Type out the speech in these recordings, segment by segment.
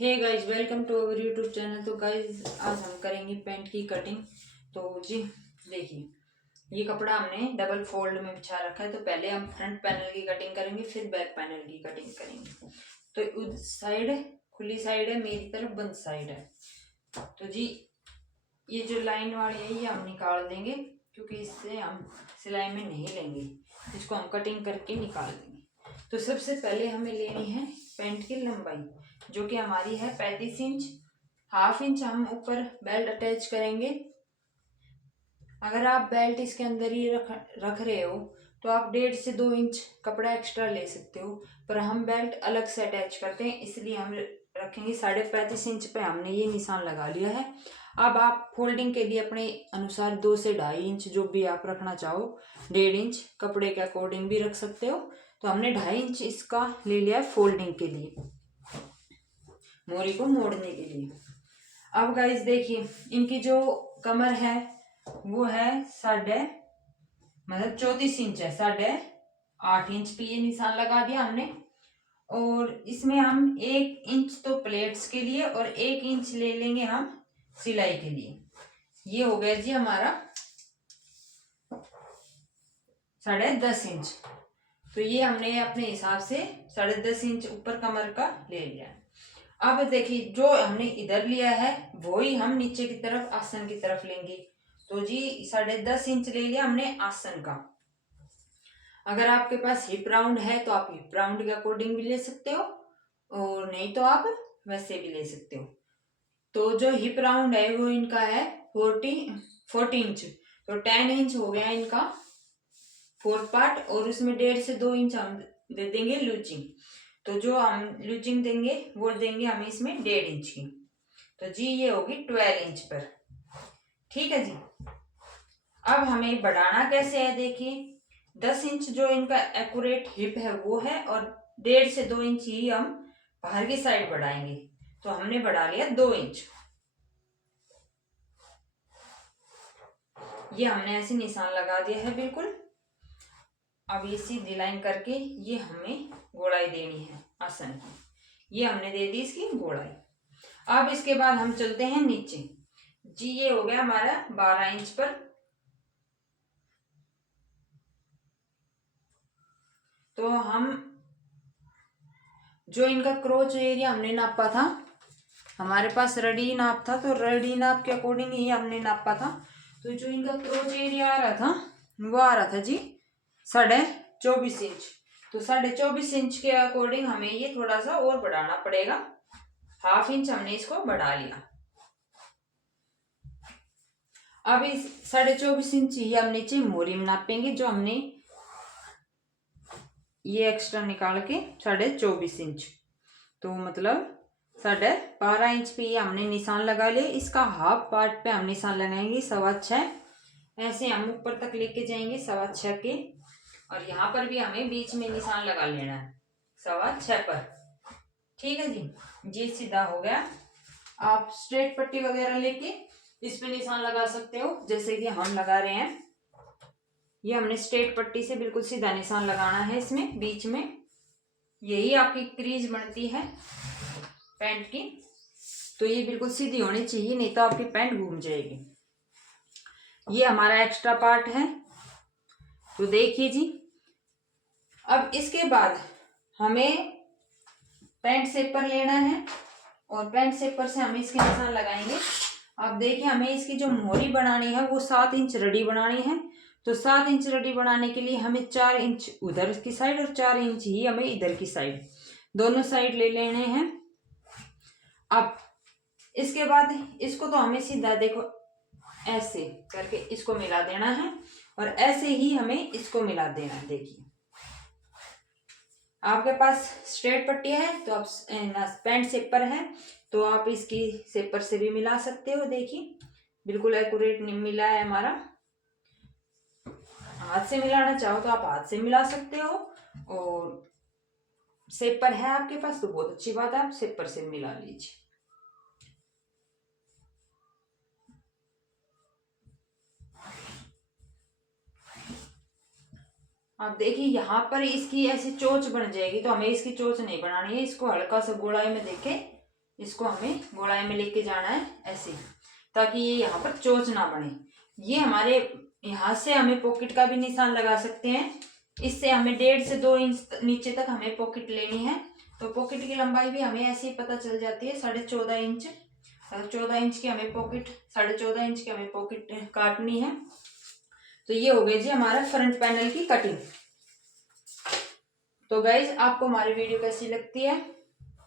Hey guys, welcome to our YouTube channel. तो guys आज हम करेंगे पैंट की कटिंग। तो जी देखिए, ये कपड़ा हमने डबल फोल्ड में बिछा रखा है। तो पहले हम फ्रंट पैनल की कटिंग करेंगे, फिर बैक पैनल की कटिंग करेंगे। तो उस साइड खुली साइड है, मेरी तरफ बंद साइड है। तो जी ये जो लाइन वाली है ये हम निकाल देंगे, क्योंकि इससे हम सिलाई में नहीं लेंगे, इसको हम कटिंग करके निकाल देंगे। तो सबसे पहले हमें लेनी है पैंट की लंबाई, जो कि हमारी है 35 इंच। हाफ इंच हम ऊपर बेल्ट अटैच करेंगे। अगर आप बेल्ट इसके अंदर ही रख रहे हो तो आप 1.5 से 2 इंच कपड़ा एक्स्ट्रा ले सकते हो, पर हम बेल्ट अलग से अटैच करते हैं, इसलिए हम रखेंगे 35.5 इंच पे। हमने ये निशान लगा लिया है। अब आप फोल्डिंग के लिए अपने अनुसार 2 से 2.5 इंच जो भी आप रखना चाहो, 1.5 इंच कपड़े के अकॉर्डिंग भी रख सकते हो। तो हमने 2.5 इंच इसका ले लिया है फोल्डिंग के लिए, मोरी को मोड़ने के लिए। अब गाइस देखिए, इनकी जो कमर है वो है 34 इंच है। 8.5 इंच पे ये निशान लगा दिया हमने। और इसमें हम 1 इंच तो प्लेट्स के लिए और 1 इंच ले लेंगे हम सिलाई के लिए। ये हो गया जी हमारा 10.5 इंच। तो ये हमने अपने हिसाब से 10.5 इंच ऊपर कमर का ले लिया है। अब देखिए, जो हमने इधर लिया है वो ही हम नीचे की तरफ आसन की तरफ लेंगे। तो जी 10.5 इंच ले लिया हमने आसन का। अगर आपके पास हिप राउंड है तो आप हिप राउंड के अकॉर्डिंग भी ले सकते हो, और नहीं तो आप वैसे भी ले सकते हो। तो जो हिप राउंड है वो इनका है 40 इंच। तो 10 इंच हो गया इनका फोर्थ पार्ट, और उसमें 1.5 से 2 इंच हम दे देंगे लूचिंग। तो जो हम लूचिंग देंगे वो देंगे हम इसमें 1.5 इंच की। तो जी ये होगी 12 इंच पर। ठीक है जी। अब हमें बढ़ाना कैसे है, देखिए 10 इंच जो इनका एक्यूरेट हिप है वो है, और 1.5 से 2 इंच ही हम बाहर की साइड बढ़ाएंगे। तो हमने बढ़ा लिया 2 इंच। ये हमने ऐसे निशान लगा दिया है बिल्कुल। अब ये सीधी लाइन करके ये हमें गोलाई देनी है आसन की। ये हमने दे दी इसकी गोलाई। अब इसके बाद हम चलते हैं नीचे। जी ये हो गया हमारा 12 इंच पर। तो हम जो इनका क्रोच एरिया हमने नापा था, हमारे पास रडी नाप था, तो रडी नाप के अकॉर्डिंग ही हमने नापा था। तो जो इनका क्रोच एरिया आ रहा था वो आ रहा था जी 24.5 इंच। तो 24.5 इंच के अकॉर्डिंग हमें ये थोड़ा सा और बढ़ाना पड़ेगा। हाफ इंच हमने इसको बढ़ा लिया। अब इस 24.5 इंच ही हम नीचे मोरी में नापेंगे, जो हमने ये एक्स्ट्रा निकाल के 24.5 इंच। तो मतलब 12.5 इंच पे हमने निशान लगा लिया। इसका हाफ पार्ट पे हम निशान लगाएंगे 6.25। ऐसे हम ऊपर तक लेके जाएंगे 6.25 के, और यहाँ पर भी हमें बीच में निशान लगा लेना है 6.25 पर। ठीक है जी, ये सीधा हो गया। आप स्ट्रेट पट्टी वगैरह लेके इस पे निशान लगा सकते हो, जैसे कि हम लगा रहे हैं। ये हमने स्ट्रेट पट्टी से बिल्कुल सीधा निशान लगाना है इसमें बीच में। यही आपकी क्रीज बनती है पैंट की। तो ये बिल्कुल सीधी होनी चाहिए, नहीं तो आपकी पैंट घूम जाएगी। ये हमारा एक्स्ट्रा पार्ट है। तो देखिए जी, अब इसके बाद हमें पैंट शेपर लेना है, और पैंट शेपर से हम इसके निशान लगाएंगे। अब देखिए, हमें इसकी जो मोहरी बनानी है वो 7 इंच रडी बनानी है। तो 7 इंच रडी बनाने के लिए हमें 4 इंच उधर की साइड और 4 इंच ही हमें इधर की साइड, दोनों साइड ले लेने हैं। अब इसके बाद इसको तो हमें सीधा देखो ऐसे करके इसको मिला देना है, और ऐसे ही हमें इसको मिला देना है। देखिए, आपके पास स्ट्रेट पट्टी है तो आप पैंट शेपर है तो आप इसकी शेपर से भी मिला सकते हो। देखिए बिल्कुल एक्यूरेट मिला है हमारा। हाथ से मिलाना चाहो तो आप हाथ से मिला सकते हो, और शेपर है आपके पास तो बहुत अच्छी बात है, आप शेपर से मिला लीजिए। आप देखिए, यहाँ पर इसकी ऐसी चोंच बन जाएगी, तो हमें इसकी चोंच नहीं बनानी है। इसको हल्का सा गोलाई में देके इसको हमें गोलाई में लेके जाना है ऐसे, ताकि ये यहाँ पर चोंच ना बने। ये हमारे यहाँ से हमें पॉकेट का भी निशान लगा सकते हैं। इससे हमें 1.5 से 2 इंच नीचे तक हमें पॉकेट लेनी है। तो पॉकेट की लंबाई भी हमें ऐसे ही पता चल जाती है, 14.5 इंच। 14 इंच की हमें पॉकेट, 14.5 इंच की हमें पॉकेट काटनी है। तो ये हो गई जी हमारा फ्रंट पैनल की कटिंग। तो गाइज आपको हमारी वीडियो कैसी लगती है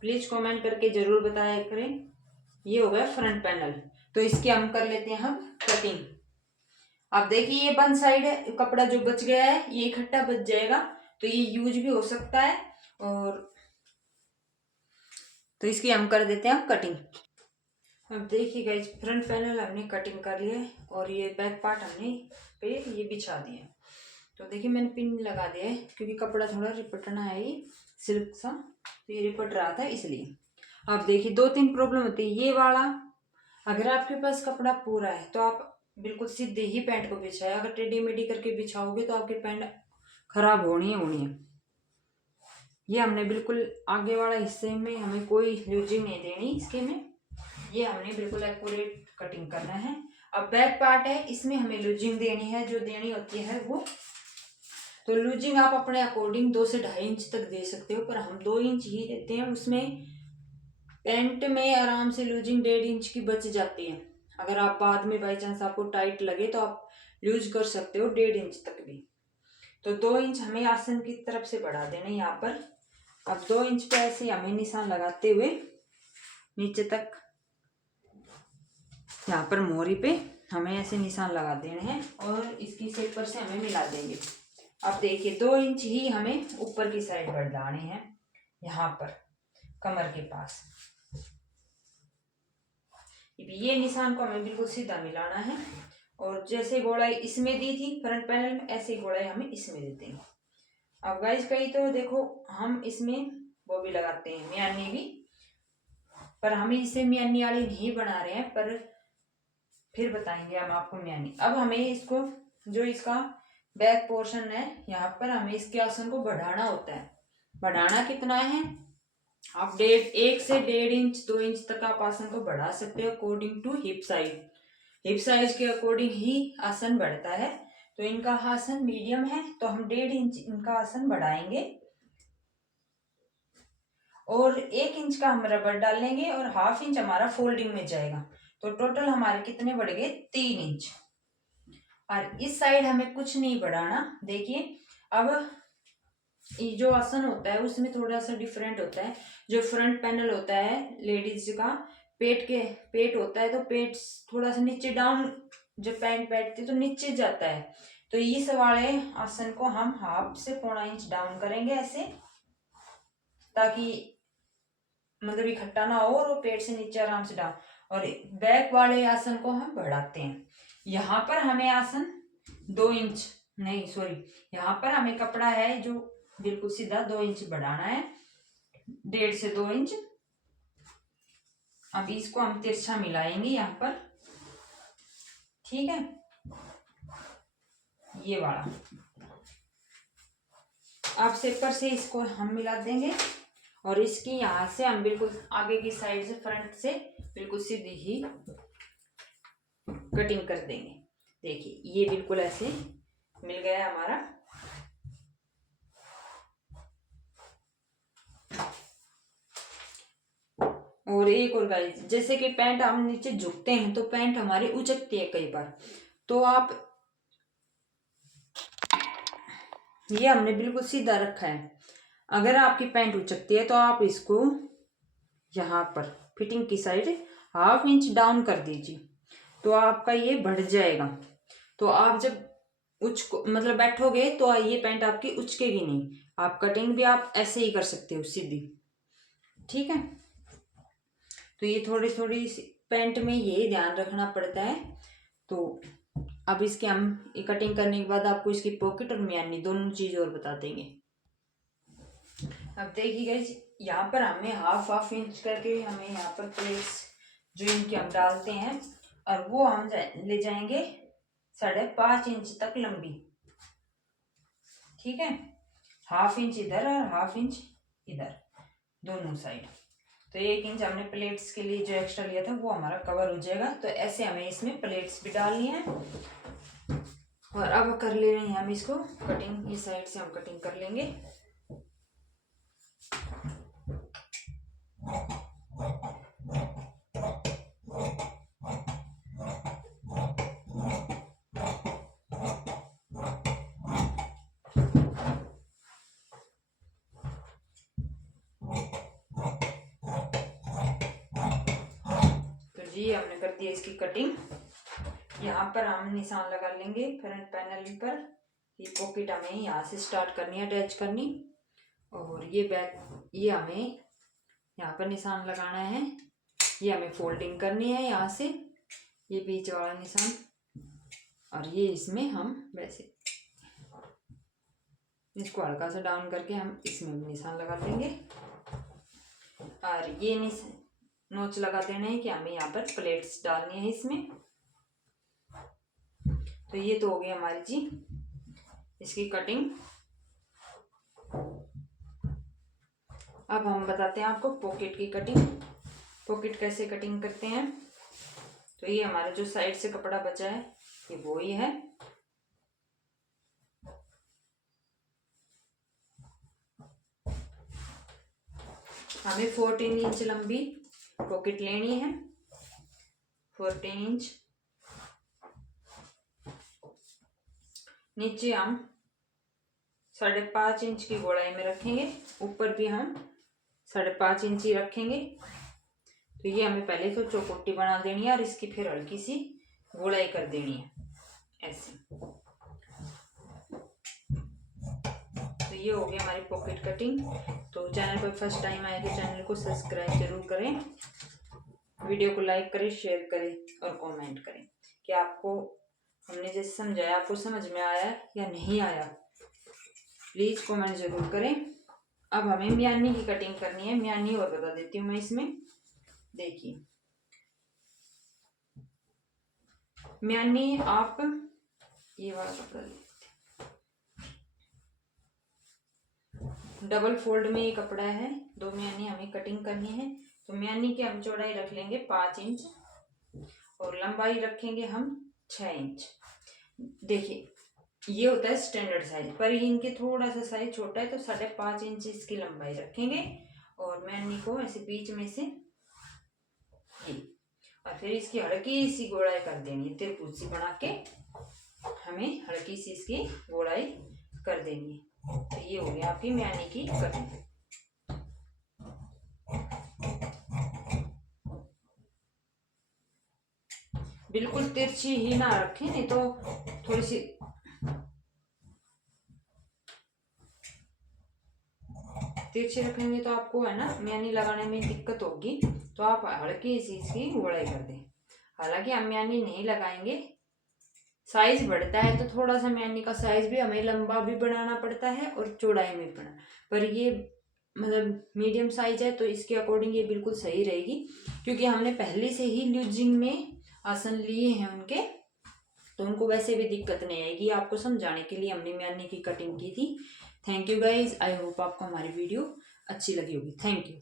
प्लीज कमेंट करके जरूर बताया करें। ये हो गया फ्रंट पैनल। तो इसकी हम कर लेते हैं हम कटिंग। अब देखिए ये वन साइड है, कपड़ा जो बच गया है ये इकट्ठा बच जाएगा, तो ये यूज भी हो सकता है। और तो इसकी हम कर देते हैं कटिंग। अब देखिए गाइज फ्रंट पैनल हमने कटिंग कर लिया है और ये बैक पार्ट हमने पे ये बिछा दिया। तो देखिए मैंने पिन लगा दिया है क्योंकि कपड़ा थोड़ा रिपटना है, ये सिल्क सा, तो ये रिपट रहा था इसलिए। अब देखिए 2-3 प्रॉब्लम होती है। ये वाला, अगर आपके पास कपड़ा पूरा है तो आप बिल्कुल सीधे ही पैंट को बिछाए। अगर टेढ़ी मेढ़ी करके बिछाओगे तो आपकी पैंट खराब होनी है। ये हमने बिल्कुल आगे वाला हिस्से में हमें कोई लूजिंग नहीं देनी इसके में, ये हमने बिल्कुल एक्यूरेट कटिंग करना है। अब बैक पार्ट है, इसमें हमें लूजिंग देनी है, जो देनी होती है वो। तो लूजिंग आप अपने अकॉर्डिंग 2 से 2.5 इंच तक दे सकते हो, पर हम 2 इंच ही देते हैं। उसमें पैंट में आराम से लूजिंग 1.5 इंच की बच जाती है। अगर आप बाद में बाई चांस आपको टाइट लगे तो आप लूज कर सकते हो 1.5 इंच तक भी। तो 2 इंच हमें आसन की तरफ से बढ़ा देना यहाँ पर। अब 2 इंच पे ऐसे हमें निशान लगाते हुए नीचे तक यहाँ पर मोहरी पे हमें ऐसे निशान लगा देने हैं और इसकी सेपर से हमें मिला देंगे। अब देखिए 2 इंच ही हमें ऊपर की साइड बढ़ाने हैं, यहाँ पर कमर के पास। ये निशान को हमें बिल्कुल सीधा मिलाना है और जैसे गोलाई इसमें दी थी फ्रंट पैनल में, ऐसे गोलाई हमें इसमें देते हैं। अब गाइस कहीं तो देखो हम इसमें वो भी लगाते हैं मियानी भी, पर हमें इसे मियानी वाली नहीं बना रहे हैं, पर फिर बताएंगे हम आपको मियानी। अब हमें इसको जो इसका बैक पोर्शन है यहाँ पर हमें इसके आसन को बढ़ाना होता है। बढ़ाना कितना है, आप 1 से 1.5 इंच 2 इंच तक आप आसन को बढ़ा सकते हो according to hip size. Hip size के अकॉर्डिंग ही आसन बढ़ता है। तो इनका आसन मीडियम है तो हम 1.5 इंच इनका आसन बढ़ाएंगे और 1 इंच का हम रबर डालेंगे और 1/2 इंच हमारा फोल्डिंग में जाएगा। तो टोटल हमारे कितने बढ़ गए, 3 इंच। और इस साइड हमें कुछ नहीं बढ़ाना। देखिए अब ये जो आसन होता है उसमें थोड़ा सा डिफरेंट होता है। जो फ्रंट पैनल होता है लेडीज का, पेट होता है, तो पेट थोड़ा सा नीचे डाउन, जब पैंट बैठती है तो नीचे जाता है। तो इस वाले आसन को हम 1/2 से 1.25 इंच डाउन करेंगे ऐसे, ताकि मतलब इकट्ठा ना हो और पेट से नीचे आराम से डाउन। और बैक वाले आसन को हम बढ़ाते हैं। यहाँ पर हमें आसन 2 इंच नहीं सॉरी, यहाँ पर हमें कपड़ा है जो बिल्कुल सीधा 2 इंच बढ़ाना है, 1.5 से 2 इंच। अब इसको हम तिरछा मिलाएंगे यहाँ पर, ठीक है, ये वाला। अब सेपर से इसको हम मिला देंगे और इसकी यहाँ से हम बिल्कुल आगे की साइड से फ्रंट से बिल्कुल सीधी ही कटिंग कर देंगे। देखिए ये बिल्कुल ऐसे मिल गया हमारा। और एक और गाइस, जैसे कि पैंट हम नीचे झुकते हैं तो पैंट हमारी उचकती है कई बार, तो आप ये हमने बिल्कुल सीधा रखा है। अगर आपकी पैंट उचकती है तो आप इसको यहाँ पर फिटिंग की साइड 1/2 इंच डाउन कर दीजिए, तो आपका ये बढ़ जाएगा। तो आप जब मतलब बैठोगे तो ये पैंट आपकी उचकेगी नहीं। आप कटिंग भी आप ऐसे ही कर सकते हो सीधी, ठीक है। तो ये थोड़ी थोड़ी पैंट में ये ध्यान रखना पड़ता है। तो अब इसके हम कटिंग करने के बाद आपको इसकी पॉकेट और मियानी दोनों चीज और बता देंगे। अब देखिए गाइस, यहाँ पर हमें 1/2 इंच करके हमें यहाँ पर प्लेट्स जो इनकी हम डालते हैं और वो हम ले जाएंगे 5.5 इंच तक लंबी, ठीक है। 1/2 इंच इधर और 1/2 इंच इधर, दोनों साइड। तो 1 इंच हमने प्लेट्स के लिए जो एक्स्ट्रा लिया था वो हमारा कवर हो जाएगा। तो ऐसे हमें इसमें प्लेट्स भी डालनी है। और अब कर ले रहे हैं हम इसको कटिंग, इस साइड से हम कटिंग कर लेंगे। हमने कर दिया इसकी कटिंग। यहाँ पर हम निशान लगा लेंगे फ्रंट पैनल पर। ये पॉकेट हमें यहाँ से स्टार्ट करनी है, अटैच करनी। और ये बैक, ये हमें यहाँ पर निशान लगाना है। ये हमें फोल्डिंग करनी है यहाँ से, ये बीच वाला निशान। और ये इसमें हम वैसे इसको हल्का सा डाउन करके हम इसमें निशान लगा देंगे। और ये नोच लगा देना है कि हमें यहाँ पर प्लेट्स डालनी है इसमें। तो ये तो हो गई हमारी जी इसकी कटिंग। अब हम बताते हैं आपको पॉकेट की कटिंग। पॉकेट कैसे कटिंग करते हैं। तो ये हमारा जो साइड से कपड़ा बचा है ये वो ही है। हमें 14 इंच लंबी पॉकेट लेनी है। 14 इंच। नीचे हम 5.5 इंच की गोलाई में रखेंगे, ऊपर भी हम 5.5 इंच ही रखेंगे। तो ये हमें पहले तो चौकुट्टी बना देनी है और इसकी फिर हल्की सी गोलाई कर देनी है ऐसे। तो ये हो गया हमारी पॉकेट कटिंग। तो चैनल पर फर्स्ट टाइम आए तो चैनल को सब्सक्राइब जरूर करें, वीडियो को लाइक करें, शेयर करें और कमेंट करें कि आपको हमने जैसे समझाया आपको समझ में आया या नहीं आया, प्लीज कमेंट जरूर करें। अब हमें म्यानी की कटिंग करनी है। म्यानी और बता देती हूँ मैं इसमें। देखिए म्यानी आप ये वाला कपड़ा डबल फोल्ड में ये कपड़ा है, 2 म्यानी हमें कटिंग करनी है। तो म्यानी की हम चौड़ाई रख लेंगे 5 इंच और लंबाई रखेंगे हम 6 इंच। देखिए ये होता है स्टैंडर्ड साइज, पर इनके थोड़ा सा साइज छोटा है तो 5.5 इंच इसकी लंबाई रखेंगे। और म्यानी को ऐसे बीच में से ये, और फिर इसकी हल्की सी गोलाई कर देनी है, त्रिभुज सी बना के हमें हल्की सी इसकी गोलाई कर देनी है। तो ये हो गया आपकी म्यानी की कटिंग। बिल्कुल तिरछी ही ना रखें, नहीं तो थोड़ी सी तिरछी रखेंगे तो आपको है ना म्यानी लगाने में दिक्कत होगी। तो आप हल्की सी इसकी गोलाई कर दें। हालांकि हम म्यानी नहीं लगाएंगे, साइज बढ़ता है तो थोड़ा सा म्यानी का साइज भी हमें लंबा भी बनाना पड़ता है और चौड़ाई में भी पर ये मतलब मीडियम साइज है तो इसके अकॉर्डिंग ये बिल्कुल सही रहेगी, क्योंकि हमने पहले से ही ल्यूजिंग में आसन लिए हैं उनके, तो उनको वैसे भी दिक्कत नहीं आएगी। आपको समझाने के लिए हमने म्यानी की कटिंग की थी। Thank you guys, I hope आपको हमारी वीडियो अच्छी लगी होगी। Thank you.